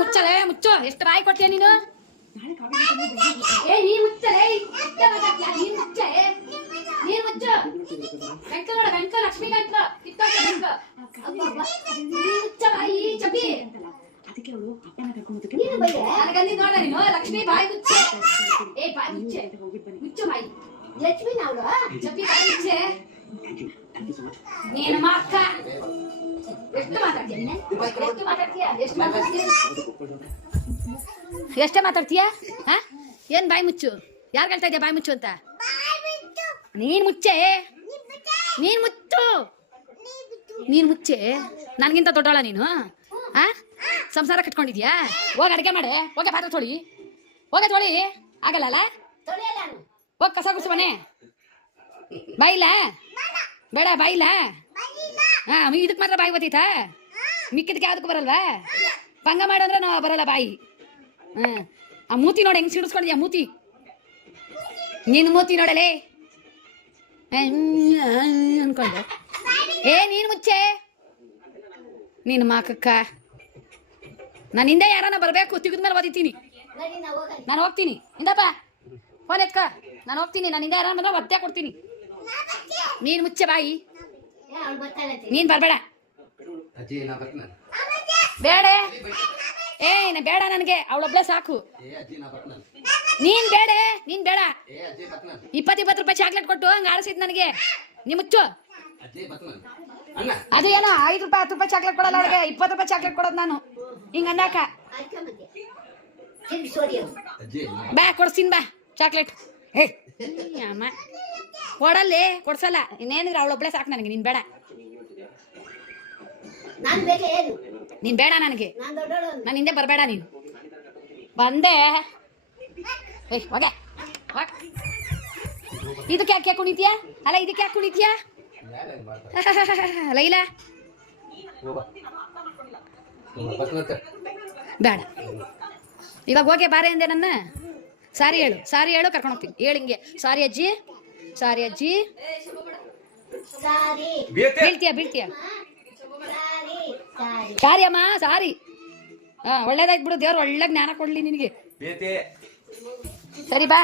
ಮುಚ್ಚಲೇ ಮುಚ್ಚು. ಎಷ್ಟು ಬಾಯಿ ಕೊಡ್ತೀಯ ನೀನು? ಏ ನೀನ್ ಮುಚ್ಚಲೇ, ನೀನ್ ಮುಚ್ಚೆ, ನೀನ್ ಮುಚ್ಚು. ಗಂಟು ನೋಡ, ಗಂಟು ಲಕ್ಷ್ಮಿ ಗಂಟು ಕಿತ್ತೋಟ ಗಂಟು. ನೀನ್ ಮುಚ್ಚ ಬಾಯಿ ಚಪಿ. ನನಗಂದಿ ನೋಡ ನೀನು ಲಕ್ಷ್ಮಿ ಬಾಯಿ ಮುಚ್ಚೆ. ಏ ಬಾಯಿ ಮುಚ್ಚೆ, ಮುಚ್ಚು ಬಾಯಿ. ಲಕ್ಷ್ಮಿ ನಾವು ಚಪಿ ಬಾಯಿ ಮುಚ್ಚೆ. ನೀನು ಮಾಕ ಎಷ್ಟು ಮಾತಾಡ್ತೀಯ ನೀನು? ಎಷ್ಟು ಮಾತಾಡ್ತೀಯ? ಎಷ್ಟು ಮಾತಾಡ್ತೀಯ? ಎಷ್ಟೇ ಮಾತಾಡ್ತೀಯ? ಹಾ, ಏನ್ ಬಾಯಿ ಮುಚ್ಚು? ಯಾರು ಹೇಳ್ತಾ ಇದ್ಯಾ ಬಾಯಿ ಮುಚ್ಚು ಅಂತ? ನೀನ್ ಮುಚ್ಚೆ, ನೀನ್ ಮುಚ್ಚು, ನೀನ್ ಮುಚ್ಚೆ. ನನ್ಗಿಂತ ದೊಡ್ಡೋಳ ನೀನು? ಹಾ, ಸಂಸಾರ ಕಟ್ಕೊಂಡಿದ್ಯಾ? ಹೋಗ ಅಡಿಗೆ ಮಾಡೆ, ಹೋಗ ಪಾತ್ರೆ ತೊಳಿ, ಹೋಗ ತೊಳಿ. ಆಗಲ್ಲ, ಹೋಗ ಕಸ ಗುಡ್ಸು ಮನೆ. ಬಾಯಿಲ್ಲ ಬೇಡ, ಬಾಯಿಲ್ಲ. ಹಾ, ಇದಕ್ಕೆ ಮಾತ್ರ ಬಾಯಿ ಗೊತ್ತೈತಾ? ಮಿಕ್ಕಿದಕ್ಕೆ ಯಾವ್ದಕ್ಕೂ ಬರಲ್ವಾ? ಭಂಗ ಮಾಡಂದ್ರೆ ನಾವು ಬರಲ್ಲ ಬಾಯಿ. ಆ ಮೂತಿ ನೋಡಿ ಹೆಂಗ್ ಸಿಡಿಸ್ಕೊಂಡಿದ್ಯಾ ಮೂತಿ. ನೀನು ಮೂತಿ ನೋಡಲೇ ಅನ್ಕೊಂಡು. ಏ ನೀನು ಮುಚ್ಚೆ, ನೀನು ಮಾಕಕ್ಕ. ನಾನು ಹಿಂದೆ ಯಾರನ್ನ ಬರಬೇಕು, ತಿಗಿದ್ಮೇಲೆ ಓದಿತೀನಿ. ನಾನು ಹೋಗ್ತೀನಿ. ಹಿಂದಪ್ಪ ಫೋನ್ ಎತ್ಕ, ನಾನು ಹೋಗ್ತೀನಿ. ನಾನು ಹಿಂದೆ ಯಾರನ್ನ ಬಂದ್ರೆ ಒತ್ತೆ ಕೊಡ್ತೀನಿ. ನೀನು ಮುಚ್ಚೆ ಬಾಯಿ, ನೀನ್ ಬರ್ಬೇಡ. ಬೇಡ, ಏನ ಬೇಡ ನನಗೆ, ಅವಳೊಬ್ಳೆ ಸಾಕು. ನೀನ್ ಬೇಡ, ನೀನ್ ಬೇಡ. 20 ರೂಪಾಯಿ ಚಾಕ್ಲೇಟ್ ಕೊಟ್ಟು ಹಂಗ ಆಡಿಸಿದ್ ನನಗೆ. ನೀ ಮುಚ್ಚು. ಅದು ಏನೋ 5 ರೂಪಾಯಿ 10 ರೂಪಾಯಿ ಚಾಕ್ಲೇಟ್ ಕೊಡಲ್ಲ ಅವಳಿಗೆ, 20 ರೂಪಾಯಿ ಚಾಕ್ಲೇಟ್ ಕೊಡೋದು ನಾನು. ಹಿಂಗ ಅಂದಾಕ ಬಾ ಕೊಡ್ತೀನಿ ಬಾ ಚಾಕ್ಲೇಟ್. ಹೇ ಅಮ್ಮ ಕೊಡಲ್ಲಿ, ಕೊಡ್ಸಲ್ಲ. ಇನ್ನೇನಿದ್ರೆ ಅವಳೊಬ್ಳೆ ಸಾಕು ನನಗೆ. ನೀನ್ ಬೇಡ, ನೀನ್ ಬೇಡ ನನಗೆ. ನಾನು ಹಿಂದೆ ಬರಬೇಡ ನೀನು. ಬಂದೆ ಹೋಗೆ. ಇದಕ್ಕೆ ಯಾಕೆ ಕುಣಿತೀಯ? ಅಲ್ಲ ಇದಕ್ಕೆ ಯಾಕೆ ಕುಣಿತೀಯ? ಲೈಲಾ ಬೇಡ. ಇವಾಗ ಹೋಗಿ ಬಾರೆ ಅಂದೆ ನನ್ನ. ಸಾರಿ ಹೇಳು, ಸಾರಿ ಹೇಳು, ಕರ್ಕೊಂಡು ಹೋಗ್ತೀನಿ. ಹೇಳು ಹಿಂಗೆ, ಸಾರಿ ಅಜ್ಜಿ, ಸಾರಿ ಅಜ್ಜಿ. ಬೀಳ್ತೀಯ ಬೀಳ್ತೀಯ. ಸಾರಿ ಅಮ್ಮ, ಸಾರಿ. ಹಾ, ಒಳ್ಳೇದಾಯ್ತು ಬಿಡು. ದೇವ್ರು ಒಳ್ಳೆ ಜ್ಞಾನ ಕೊಡ್ಲಿ ನಿನಗೆ. ಸರಿ ಬಾ.